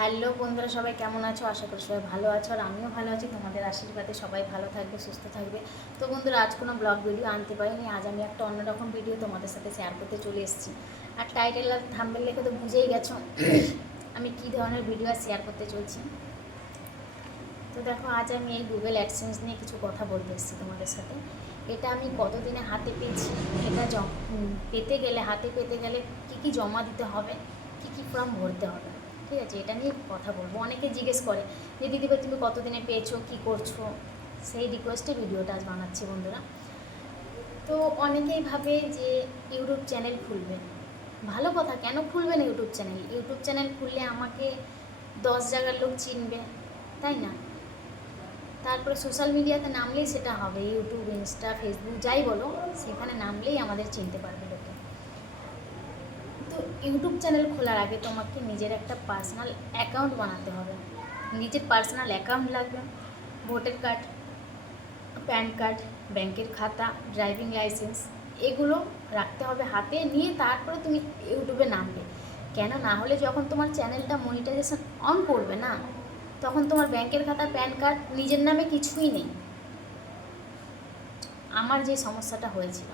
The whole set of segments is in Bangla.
হ্যালো বন্ধুরা, সবাই কেমন আছো? আশা করি সবাই ভালো আছো আর আমিও ভালো আছি। তোমাদের আশীর্বাদে সবাই ভালো থাকবে, সুস্থ থাকবে। তো বন্ধুরা, আজ কোনো ব্লগ ভিডিও আনতে পারিনি। আজ আমি একটা অন্যরকম ভিডিও তোমাদের সাথে শেয়ার করতে চলে এসেছি। আর টাইটেল আর থাম্বেল লেখে তো বুঝেই গেছো আমি কী ধরনের ভিডিও শেয়ার করতে চলছি। তো দেখো, আজ আমি এই গুগল অ্যাডসেন্স নিয়ে কিছু কথা বলতে এসেছি তোমাদের সাথে। এটা আমি কতদিনে হাতে পেয়েছি? এটা পেতে গেলে, হাতে পেতে গেলে কি কি জমা দিতে হবে? কি কি ফর্ম ভরতে হবে? ঠিক আছে, এটা নিয়ে কথা বলব। অনেকে জিজ্ঞেস করে যে, দিদিভাই, তুমি কতদিনে পেয়েছ? কি করছ? সেই রিকোয়েস্টে ভিডিওটা আজ বানাচ্ছি বন্ধুরা। তো অনেকেই ভাবে যে ইউটিউব চ্যানেল খুলবে। ভালো কথা, কেন খুলবেন ইউটিউব চ্যানেল ইউটিউব চ্যানেল খুললে আমাকে দশ জায়গার লোক চিনবে, তাই না? তারপরে সোশ্যাল মিডিয়াতে নামলেই সেটা হবে। ইউটিউব ইনস্টা ফেসবুক যাই বলো, সেখানে নামলেই আমাদের চিনতে পারবে ইউটিউব চ্যানেল খোলার আগে তোমাকে নিজের একটা পার্সোনাল অ্যাকাউন্ট বানাতে হবে। নিজের পার্সোনাল অ্যাকাউন্ট লাগবে। ভোটার কার্ড, প্যান কার্ড, ব্যাংকের খাতা, ড্রাইভিং লাইসেন্স এগুলো রাখতে হবে হাতে নিয়ে তারপরে তুমি ইউটিউবে নামবে। কেন? না হলে যখন তোমার চ্যানেলটা মনিটাইজেশন অন করবে না, তখন তোমার ব্যাংকের খাতা, প্যান কার্ড নিজের নামে কিছুই নেই। আমার যে সমস্যাটা হয়েছিল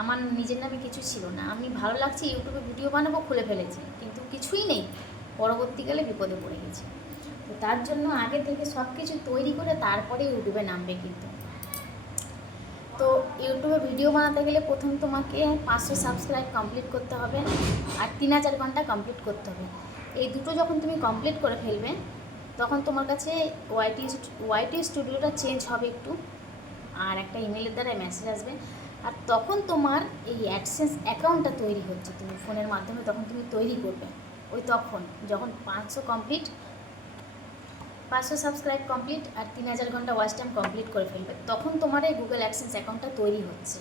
আমার নিজের নামে কিছু ছিল না। আমি ভালো লাগছে ইউটিউবে ভিডিও বানাবো, খুলে ফেলেছি। কিন্তু কিছুই নেই। পরবর্তীকালে বিপদে পড়ে গেছি। তো তার জন্য আগে থেকে সব কিছু তৈরি করে তারপরে ইউটিউবে নামবে কিন্তু। তো ইউটিউবে ভিডিও বানাতে গেলে প্রথম তোমাকে পাঁচশো সাবস্ক্রাইব কমপ্লিট করতে হবে আর তিন হাজার ঘণ্টা কমপ্লিট করতে হবে। এই দুটো যখন তুমি কমপ্লিট করে ফেলবে, তখন তোমার কাছে ওয়াইটি ওয়াইটি স্টুডিওটা চেঞ্জ হবে একটু। আর একটা ইমেলের দ্বারা মেসেজ আসবে। আর তখন তোমার এই অ্যাডসেন্স অ্যাকাউন্টটা তৈরি হচ্ছে। তুমি ফোনের মাধ্যমে তখন তুমি তৈরি করবে। ওই তখন, যখন পাঁচশো কমপ্লিট পাঁচশো সাবস্ক্রাইব কমপ্লিট আর তিন হাজার ঘণ্টা ওয়াচ টাইম কমপ্লিট করে ফেলবে, তখন তোমার এই গুগল অ্যাডসেন্স অ্যাকাউন্টটা তৈরি হচ্ছে।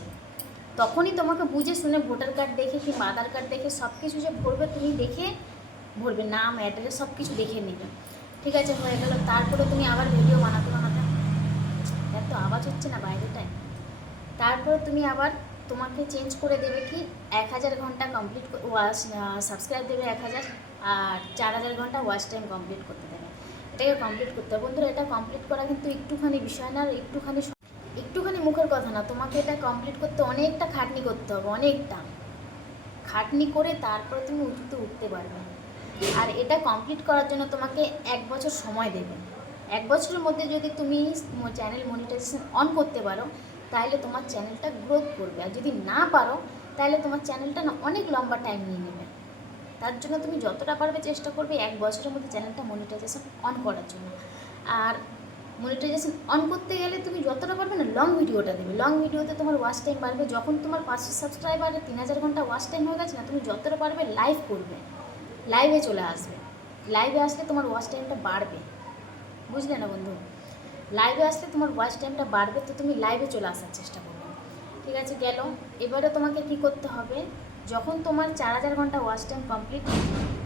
তখনই তোমাকে বুঝে শুনে ভোটার কার্ড দেখে কিংবা আধার কার্ড দেখে সব কিছু যে ভরবে, তুমি দেখে ভরবে, নাম অ্যাড্রেস সব কিছু দেখে নেবে। ঠিক আছে, হয়ে গেল। তারপরে তুমি আবার ভিডিও বানাতে বানাতে, এত আওয়াজ হচ্ছে না বাইরেটায়? তারপরে তুমি আবার তোমাকে চেঞ্জ করে দেবে কি এক হাজার ঘণ্টা কমপ্লিট ওয়াচ সাবস্ক্রাইব দেবে এক হাজার আর চার হাজার ঘণ্টা ওয়াচ টাইম কমপ্লিট করতে দেবে। এটাকে কমপ্লিট করতে হবে। বন্ধুরা, এটা কমপ্লিট করা কিন্তু একটুখানি বিষয় না, আর একটুখানি একটুখানি মুখের কথা না, তোমাকে এটা কমপ্লিট করতে অনেকটা খাটনি করতে হবে, অনেকটা। খাটনি করে তারপরে তুমি উঠতে উঠতে পারবে। আর এটা কমপ্লিট করার জন্য তোমাকে এক বছর সময় দেবে। এক বছরের মধ্যে যদি তুমি চ্যানেল মনিটাইজেশন অন করতে পারো তাহলে তোমার চ্যানেলটা গ্রোথ করবে। আর যদি না পারো, তাহলে তোমার চ্যানেলটা না অনেক লম্বা টাইম নিয়ে নেবে। তার জন্য তুমি যতটা পারবে চেষ্টা করবে এক বছরের মধ্যে চ্যানেলটা মনিটাইজেশন অন করার জন্য। আর মনিটাইজেশন অন করতে গেলে তুমি যতটা পারবে না লং ভিডিওটা দেবে। লং ভিডিওতে তোমার ওয়াচ টাইম বাড়বে। যখন তোমার পাঁচশো সাবস্ক্রাইবার তিন হাজার ঘণ্টা ওয়াচ টাইম হয়ে গেছে না, তুমি যতটা পারবে লাইভ করবে। লাইভে চলে আসবে। লাইভে আসলে তোমার ওয়াচ টাইমটা বাড়বে। বুঝলে না বন্ধু? লাইভে আসলে তোমার ওয়াচ টাইমটা বাড়বে তো তুমি লাইভে চলে আসার চেষ্টা করবে। ঠিক আছে, গেল। এবারে তোমাকে কি করতে হবে? যখন তোমার চার হাজার ঘণ্টা ওয়াচ টাইম কমপ্লিট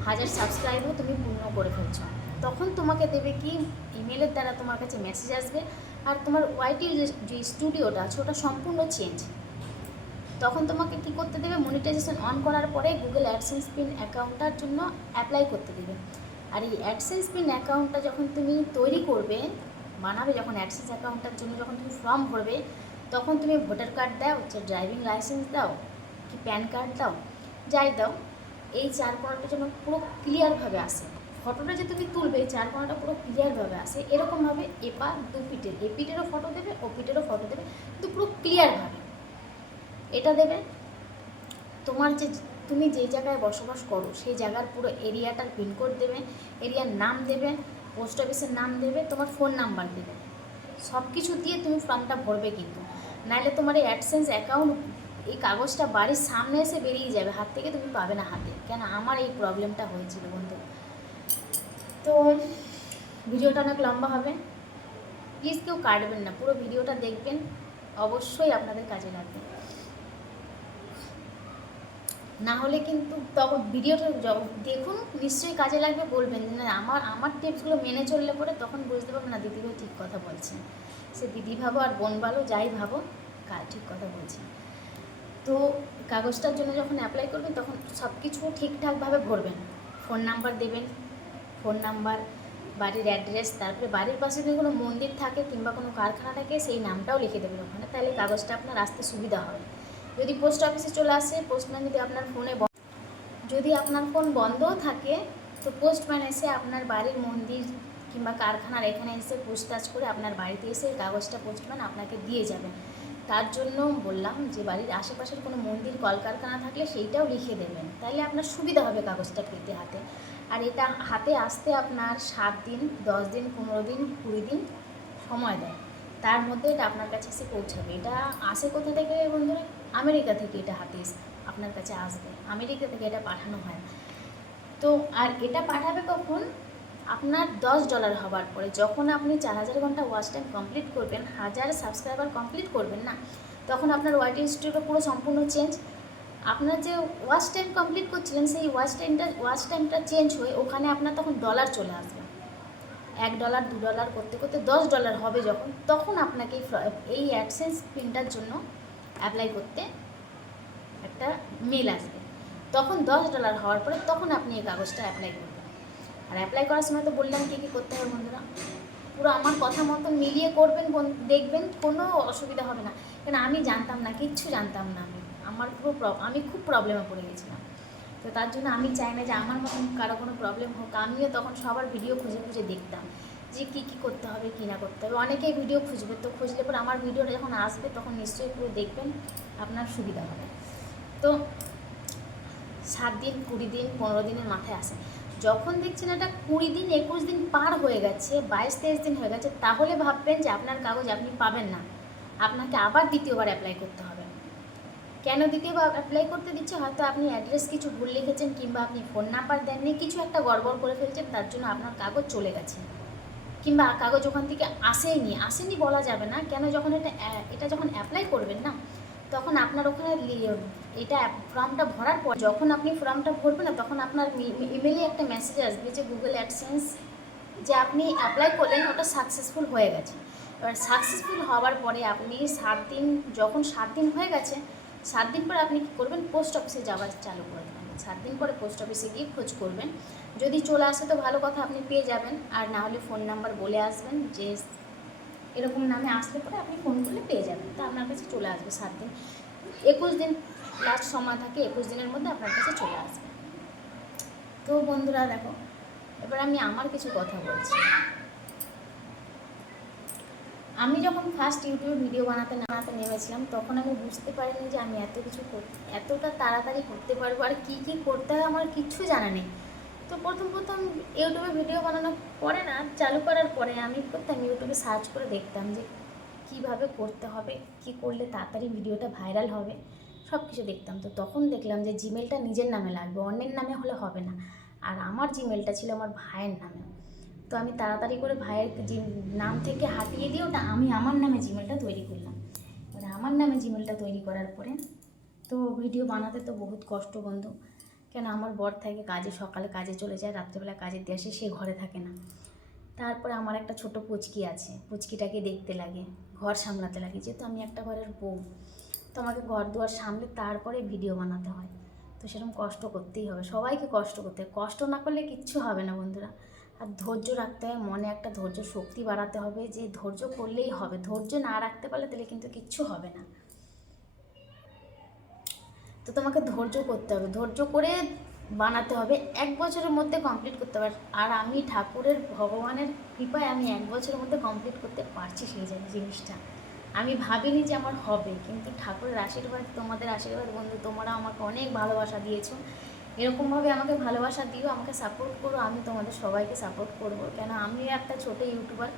হাজার সাবস্ক্রাইবও তুমি পূর্ণ করে ফেলছো। তখন তোমাকে দেবে কি? ইমেলের দ্বারা তোমার কাছে মেসেজ আসবে। আর তোমার ওয়াইটি যে স্টুডিওটা আছে, ওটা সম্পূর্ণ চেঞ্জ তখন তোমাকে কি করতে দেবে? মনিটাইজেশন অন করার পরে গুগল অ্যাডসেন্স পিন অ্যাকাউন্টটার জন্য অ্যাপ্লাই করতে দেবে। আর এই অ্যাডসেন্স পিন অ্যাকাউন্টটা যখন তুমি তৈরি করবে বানাবে যখন অ্যাডসেন্স অ্যাকাউন্টটার জন্য যখন তুমি ফর্ম ভরবে, তখন তুমি ভোটার কার্ড দাও, হচ্ছে ড্রাইভিং লাইসেন্স দাও কি প্যান কার্ড দাও, যাই দাও, এই চার কোণাটা যেন পুরো ক্লিয়ারভাবে আসে। ফটোটা যে তুমি তুলবে চার কোণাটা পুরো ক্লিয়ারভাবে আসে। এরকমভাবে এপা দু পিঠের, এ পিঠেরও ফটো দেবে, ও পিঠেরও ফটো দেবে, কিন্তু পুরো ক্লিয়ারভাবে। এটা দেবে, তোমার যে, তুমি যে জায়গায় বসবাস করো, সেই জায়গার পুরো এরিয়াটার পিনকোড দেবে, এরিয়ার নাম দেবে পোস্ট অফিসের নাম দেবে, তোমার ফোন নাম্বার দেবে। সব কিছু দিয়ে তুমি ফর্মটা ভরবে কিন্তু। নাহলে তোমার এই অ্যাডসেন্স অ্যাকাউন্ট এই কাগজটা বাড়ির সামনে এসে বেরিয়ে যাবে, হাত থেকে তুমি পাবে না হাতে। কেন? আমার এই প্রবলেমটা হয়েছিল বন্ধু। তো ভিডিওটা অনেক লম্বা হবে। প্লিজ কেউ কাটবেন না, পুরো ভিডিওটা দেখবেন। অবশ্যই আপনাদের কাজে লাগবে। না হলে কিন্তু তখন ভিডিওটা দেখুন, নিশ্চয়ই কাজে লাগবে বলবেন না, আমার আমার টিপসগুলো মেনে চললে পরে তখন বুঝতে পারবেন না দিদিভাই ঠিক কথা বলছেন। সে দিদি ভাবো আর বোন ভালো, যাই ভাবো কা- ঠিক কথা বলছি। তো কাগজটার জন্য যখন অ্যাপ্লাই করবেন, তখন সব কিছু ঠিকঠাকভাবে ভরবেন। ফোন নাম্বার দেবেন ফোন নাম্বার বাড়ির অ্যাড্রেস তারপরে বাড়ির পাশে যদি কোনো মন্দির থাকে কিংবা কোনো কারখানা থাকে, সেই নামটাও লিখে দেবেন ওখানে। তাহলে কাগজটা আপনার আসতে সুবিধা হবে। যদি পোস্ট অফিসে চলে আসে পোস্টম্যান যদি আপনার ফোনে যদি আপনার ফোন বন্ধও থাকে, তো পোস্টম্যান এসে আপনার বাড়ির মন্দির কিংবা কারখানার এখানে এসে পোস্টাজ করে আপনার বাড়িতে এসে কাগজটা পোস্টম্যান আপনাকে দিয়ে যাবেন তার জন্য বললাম যে বাড়ির আশেপাশের কোনো মন্দির, কলকারখানা থাকলে সেইটাও লিখে দেবেন। তাহলে আপনার সুবিধা হবে কাগজটা পেতে হাতে। আর এটা হাতে আসতে আপনার সাত দিন, দশ দিন, পনেরো দিন, কুড়ি দিন সময় দেয়। তার মধ্যে এটা আপনার কাছে এসে পৌঁছাবে। এটা আসে কোথা থেকে বন্ধুরা? আমেরিকা থেকে এটা হাতে এসে আপনার কাছে আসবে। আমেরিকা থেকে এটা পাঠানো হয়। তো আর এটা পাঠাবে কখন? আপনার দশ ডলার হওয়ার পরে। যখন আপনি চার হাজার ঘণ্টা ওয়াচ টাইম কমপ্লিট করবেন, হাজার সাবস্ক্রাইবার কমপ্লিট করবেন না, তখন আপনার ওয়াইটিং স্টুডিও পুরো সম্পূর্ণ চেঞ্জ আপনার যে ওয়াচ টাইম কমপ্লিট করছিলেন, সেই ওয়াচ টাইমটা ওয়াচ টাইমটা চেঞ্জ হয়ে ওখানে আপনার তখন ডলার চলে আসবে। এক ডলার দু ডলার করতে করতে দশ ডলার হবে যখন, তখন আপনাকে এই অ্যাডসেন্স প্রিন্টার জন্য অ্যাপ্লাই করতে একটা মেল আসবে। তখন দশ ডলার হওয়ার পরে তখন আপনি এই কাগজটা অ্যাপ্লাই করবেন। আর অ্যাপ্লাই করার সময় তো বললাম কী কী করতে হবে বন্ধুরা? পুরো আমার কথা মতো মিলিয়ে করবেন বন- দেখবেন কোনো অসুবিধা হবে না। কেন আমি জানতাম না, কিচ্ছু জানতাম না আমি। আমার প্র- আমি খুব প্রবলেমে পড়ে গেছিলাম। তো তার জন্য আমি চাই না যে আমার মতন কারও কোনো প্রবলেম হোক, আমিও তখন সবার ভিডিও খুঁজে খুঁজে দেখতাম। যে কী কী করতে হবে, কী না করতে হবে। অনেকেই ভিডিও খুঁজবে, তো খুঁজলে পরে আমার ভিডিওটা যখন আসবে, তখন নিশ্চয়ই পুরো দেখবেন আপনার সুবিধা হবে। তো সাত দিন, কুড়ি দিন, পনেরো দিনের মাথায় আসে। যখন দেখছেন এটা কুড়ি দিন, একুশ দিন পার হয়ে গেছে, বাইশ, তেইশ দিন হয়ে গেছে, তাহলে ভাববেন যে আপনার কাগজ আপনি পাবেন না। আপনাকে আবার দ্বিতীয়বার অ্যাপ্লাই করতে হবে। কেন দ্বিতীয়বার অ্যাপ্লাই করতে দিচ্ছে? হয়তো আপনি অ্যাড্রেস কিছু ভুল লিখেছেন কিংবা আপনি ফোন নাম্বার দেননি, কিছু একটা গড়বড় করে ফেলছেন, তার জন্য আপনার কাগজ চলে গেছে। কিংবা কাগজ ওখান থেকে আসেনি আসেনি বলা যাবে না। কেন যখন এটা এটা যখন অ্যাপ্লাই করবেন না, তখন আপনার ওখানে এটা ফর্মটা ভরার পর যখন আপনি ফর্মটা ভরবেন না, তখন আপনার ইমেলে একটা মেসেজ আসবে যে গুগল অ্যাডসেন্স যে আপনি অ্যাপ্লাই করলেন, ওটা সাকসেসফুল হয়ে গেছে। এবার সাকসেসফুল হওয়ার পরে আপনি সাত দিন, যখন সাত দিন হয়ে গেছে, সাত দিন পরে আপনি কী করবেন? পোস্ট অফিসে যাওয়া চালু করে দেবেন। সাত দিন পরে পোস্ট অফিসে গিয়ে খোঁজ করবেন। যদি চলে আসে তো ভালো কথা, আপনি পেয়ে যাবেন। আর না হলে ফোন নাম্বার বলে আসবেন যে, এরকম নামে আসলে পরে আপনি ফোন করলে পেয়ে যাবেন। তা আপনার কাছে চলে আসবে সাত দিন। একুশ দিন লাস্ট সময় থাকে, একুশ দিনের মধ্যে আপনার কাছে চলে আসবে। তো বন্ধুরা দেখো, এবার আমি আমার কিছু কথা বলছি। আমি যখন ফার্স্ট ইউটিউবে ভিডিও বানাতে বানাতে নেমেছিলাম, তখন আমি বুঝতে পারিনি যে আমি এত কিছু কর- এতটা তাড়াতাড়ি করতে পারব। আর কী কী করতে হয় আমার কিচ্ছু জানা নেই। তো প্রথম প্রথম ইউটিউবে ভিডিও বানানোর পরে না, চালু করার পরে আমি করতাম ইউটিউবে সার্চ করে দেখতাম যে কীভাবে করতে হবে, কি করলে তাড়াতাড়ি ভিডিওটা ভাইরাল হবে সব কিছু দেখতাম। তো তখন দেখলাম যে জিমেলটা নিজের নামে লাগবে, অন্যের নামে হলে হবে না। আর আমার জিমেলটা ছিল আমার ভাইয়ের নামে। তো আমি তাড়াতাড়ি করে ভাইয়ের নাম থেকে হাতিয়ে দিয়ে ওটা আমি আমার নামে জিমেলটা তৈরি করলাম। এবার আমার নামে জিমেলটা তৈরি করার পরে তো ভিডিও বানাতে তো বহুত কষ্ট বন্ধু। কেন আমার বর থাকে কাজে, সকালে কাজে চলে যায়, রাত্রেবেলা কাজে দিয়ে আসে, সে ঘরে থাকে না। তারপরে আমার একটা ছোট পুচকি আছে, পুচকিটাকে দেখতে লাগে, ঘর সামলাতে লাগে। যেহেতু আমি একটা ঘরের বউ, তো আমাকে ঘর দুয়ার সামলে তারপরে ভিডিও বানাতে হয়। তো সেরকম কষ্ট করতেই হবে, সবাইকে কষ্ট করতে হয়। কষ্ট না করলে কিচ্ছু হবে না বন্ধুরা। আর ধৈর্য রাখতে হয়, মনে একটা ধৈর্য শক্তি বাড়াতে হবে যে ধৈর্য করলেই হবে। ধৈর্য না রাখতে পারলে তাহলে কিন্তু কিচ্ছু হবে না। তো তোমাকে ধৈর্য করতে হবে। ধৈর্য করে বানাতে হবে। এক বছরের মধ্যে কমপ্লিট করতে পার আর আমি ঠাকুরের ভগবানের কৃপায় আমি এক বছরের মধ্যে কমপ্লিট করতে পারছি সেই জিনিসটা। আমি ভাবিনি যে আমার হবে, কিন্তু ঠাকুরের আশীর্বাদ, তোমাদের আশীর্বাদ বন্ধু, তোমরা আমাকে অনেক ভালোবাসা দিয়েছ। এরকমভাবে আমাকে ভালোবাসা দিও, আমাকে সাপোর্ট করো, আমি তোমাদের সবাইকে সাপোর্ট করব। কেন আমিও একটা ছোটো ইউটিউবার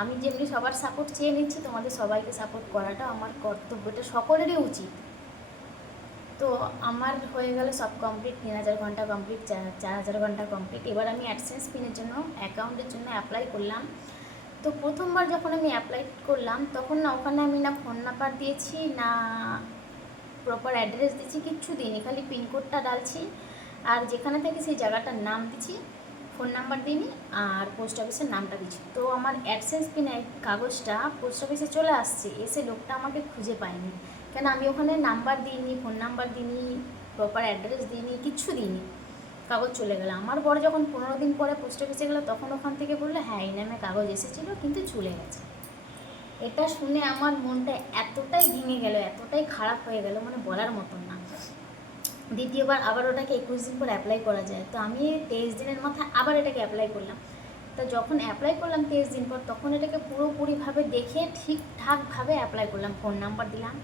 আমি যেমনি সবার সাপোর্ট চেয়ে নিচ্ছি, তোমাদের সবাইকে সাপোর্ট করাটা আমার কর্তব্য। এটা সকলেরই উচিত। তো আমার হয়ে গেল সব কমপ্লিট তিন হাজার ঘণ্টা কমপ্লিট চার হাজার ঘণ্টা কমপ্লিট এবার আমি অ্যাডসেন্স পিনের জন্য অ্যাকাউন্টের জন্য অ্যাপ্লাই করলাম। তো প্রথমবার যখন আমি অ্যাপ্লাই করলাম, তখন না ওখানে আমি না ফোন নাম্বার দিয়েছি, না প্রপার অ্যাড্রেস দিচ্ছি কিচ্ছু দিইনি, খালি পিনকোডটা ডালছি। আর যেখানে থেকে সেই জায়গাটার নাম দিচ্ছি ফোন নাম্বার দিইনি, আর পোস্ট অফিসের নামটা দিচ্ছি তো আমার অ্যাডসেন্স পিনের কাগজটা পোস্ট অফিসে চলে আসছে, এসে লোকটা আমাকে খুঁজে পায়নি। কেন আমি ওখানে নাম্বার দিইনি ফোন নাম্বার দিইনি প্রপার অ্যাড্রেস দিইনি কিচ্ছু দিইনি। কাগজ চলে গেলো। আমার বড় যখন পনেরো দিন পরে পোস্ট অফিসে গেলো, তখন ওখান থেকে বলল হ্যাঁ এই নামে কাগজ এসেছিল, কিন্তু চলে গেছে। এটা শুনে আমার মনটা এতটাই ভেঙে গেল, এতটাই খারাপ হয়ে গেল মানে বলার মতন না। দ্বিতীয়বার আবার ওটাকে একুশ দিন পর অ্যাপ্লাই করা যায়। তো আমি তেইশ দিনের মাথায় আবার এটাকে অ্যাপ্লাই করলাম। তো যখন অ্যাপ্লাই করলাম তেইশ দিন পর, তখন এটাকে পুরোপুরিভাবে দেখে ঠিকঠাকভাবে অ্যাপ্লাই করলাম ফোন নাম্বার দিলাম।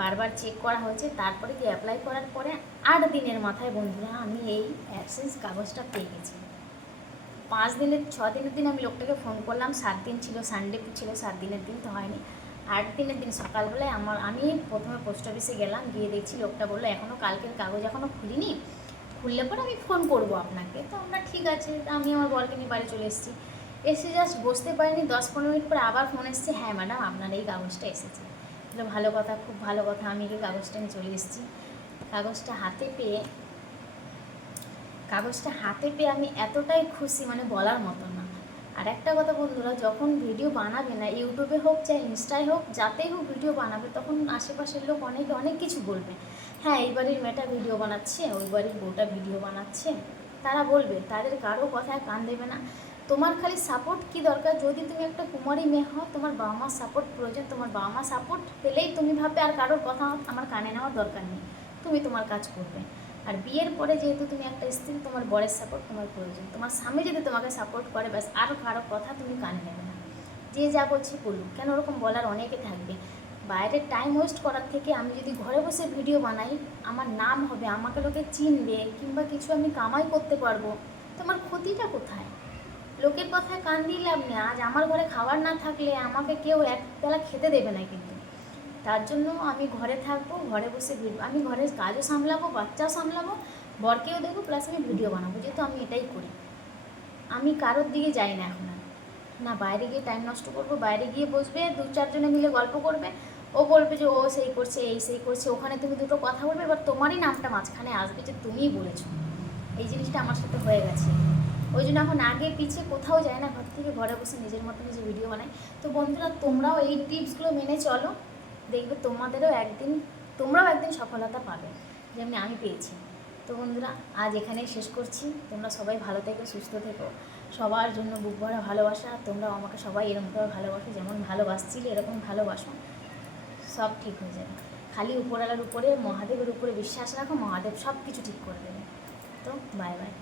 বারবার চেক করা হয়েছে, তারপরে কি অ্যাপ্লাই করার পরে আট দিনের মাথায় বন্ধুরা আমি এই অ্যাবসেন্স কাগজটা পেয়ে গেছি। পাঁচ দিনের, ছ দিনের দিন আমি লোকটাকে ফোন করলাম, সাত দিন ছিল সানডে ছিল, সাত দিনের দিন তো হয়নি। আট দিনের দিন সকালবেলায় আমার, আমি প্রথমে পোস্ট অফিসে গেলাম, গিয়ে দেখছি লোকটা বলল এখনও কালকের কাগজ এখনও খুলিনি? খুললে পরে আমি ফোন করব আপনাকে। তো আমরা ঠিক আছে আমি আমার বরকে নিয়ে বাড়ি চলে এসেছি। এসে জাস্ট বসতে পারিনি, দশ পনেরো মিনিট পরে আবার ফোন এসছে হ্যাঁ ম্যাডাম আপনার এই কাগজটা এসেছে। ভালো কথা, খুব ভালো কথা। আমি এই কাগজটা নিয়ে চলে এসেছি। কাগজটা হাতে পেয়ে, কাগজটা হাতে পেয়ে আমি এতটাই খুশি মানে বলার মতো না। আর একটা কথা বন্ধুরা, যখন ভিডিও বানাবে না, ইউটিউবে হোক চাই ইনস্টায় হোক, যাতেই হোক ভিডিও বানাবে, তখন আশেপাশের লোক অনেকে, অনেক কিছু বলবে। হ্যাঁ এই বাড়ির মেয়েটা ভিডিও বানাচ্ছে, ওই বাড়ির বউটা ভিডিও বানাচ্ছে। তারা বলবে, তাদের কারও কথায় কান দেবে না। তোমার খালি সাপোর্ট কি দরকার? যদি তুমি একটা কুমারী মেয়ে হও, তোমার বাবা মার সাপোর্ট প্রয়োজন। তোমার বাবা মা সাপোর্ট পেলেই তুমি ভাববে, আর কারোর কথা আমার কানে নেওয়ার দরকার নেই। তুমি তোমার কাজ করবে। আর বিয়ের পরে যেহেতু তুমি একটা স্ত্রী, তোমার বরের সাপোর্ট তোমার প্রয়োজন। তোমার স্বামী যদি তোমাকে সাপোর্ট করে, ব্যাস, আর কারও কথা তুমি কানে নেবে না। যে যা বলছি বলুক। কেন ওরকম বলার অনেকে থাকবে? বাইরে টাইম ওয়েস্ট করার থেকে আমি যদি ঘরে বসে ভিডিও বানাই, আমার নাম হবে, আমাকে লোকে চিনবে, কিংবা কিছু আমি কামাই করতে পারব, তোমার ক্ষতিটা কোথায়? লোকের কথায় কান দিয়ে লাভ নেই। আজ আমার ঘরে খাবার না থাকলে আমাকে কেউ একবেলা খেতে দেবে না কিন্তু। তার জন্য আমি ঘরে থাকব, ঘরে বসে আমি ঘরের কাজও সামলাবো, বাচ্চাও সামলাবো, বরকেও দেখব প্লাস আমি ভিডিও বানাবো, যেহেতু আমি এটাই করি। আমি কারোর দিকে যাই না এখন আর। না, বাইরে গিয়ে টাইম নষ্ট করব, বাইরে গিয়ে বসবে, দু চারজনে মিলে গল্প করবে। ও বলবে যে, ও সেই করছে, এই সেই করছে, ওখানে তুমি দুটো কথা বলবে, এবার তোমারই নামটা মাঝখানে আসবে যে, তুমিই বলেছ। এই জিনিসটা আমার সাথে হয়ে গেছে। ওই জন্য এখন আগে পিছিয়ে কোথাও যায় না, ঘর থেকে ঘরে বসে নিজের মতো নিজে ভিডিও বানাই। তো বন্ধুরা, তোমরাও এই টিপসগুলো মেনে চলো। দেখবে তোমাদেরও একদিন, তোমরাও একদিন সফলতা পাবে, যেমনি আমি পেয়েছি। তো বন্ধুরা, আজ এখানেই শেষ করছি। তোমরা সবাই ভালো থেকো, সুস্থ থেকো। সবার জন্য বুক ভরা ভালোবাসা। তোমরাও আমাকে সবাই এরকমভাবে ভালোবাসো যেমন ভালোবাসছিলে, এরকম ভালোবাসো। সব ঠিক হয়ে যাবে। খালি উপরওয়ালার উপরে, মহাদেবের উপরে বিশ্বাস রাখো, মহাদেব সব কিছু ঠিক করে দেবে। তো বাই বাই